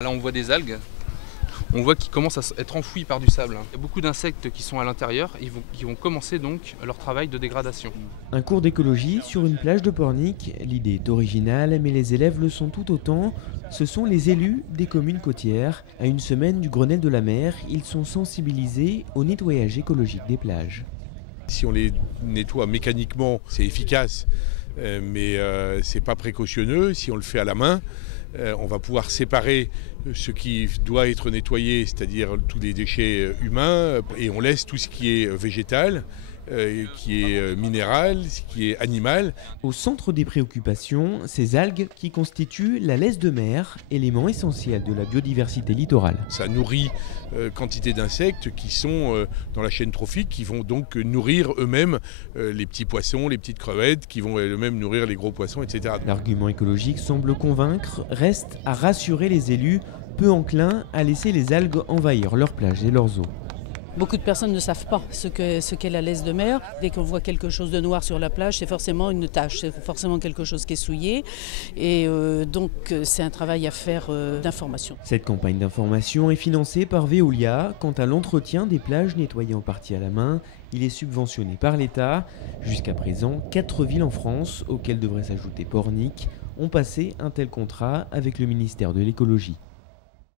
Là on voit des algues, on voit qu'ils commencent à être enfouis par du sable. Il y a beaucoup d'insectes qui sont à l'intérieur et qui vont commencer donc leur travail de dégradation. Un cours d'écologie sur une plage de Pornic. L'idée est originale, mais les élèves le sont tout autant. Ce sont les élus des communes côtières. À une semaine du Grenelle de la mer, ils sont sensibilisés au nettoyage écologique des plages. Si on les nettoie mécaniquement, c'est efficace, mais c'est pas précautionneux. Si on le fait à la main, on va pouvoir séparer ce qui doit être nettoyé, c'est-à-dire tous les déchets humains, et on laisse tout ce qui est végétal, qui est minéral, ce qui est animal. Au centre des préoccupations, ces algues qui constituent la laisse de mer, élément essentiel de la biodiversité littorale. Ça nourrit quantité d'insectes qui sont dans la chaîne trophique, qui vont donc nourrir eux-mêmes les petits poissons, les petites crevettes, qui vont eux-mêmes nourrir les gros poissons, etc. L'argument écologique semble convaincre, reste à rassurer les élus, peu enclins à laisser les algues envahir leurs plages et leurs eaux. Beaucoup de personnes ne savent pas ce qu'est la laisse de mer. Dès qu'on voit quelque chose de noir sur la plage, c'est forcément une tache, c'est forcément quelque chose qui est souillé. Et donc c'est un travail à faire d'information. Cette campagne d'information est financée par Veolia. Quant à l'entretien des plages nettoyées en partie à la main, il est subventionné par l'État. Jusqu'à présent, 4 villes en France, auxquelles devrait s'ajouter Pornic, ont passé un tel contrat avec le ministère de l'écologie.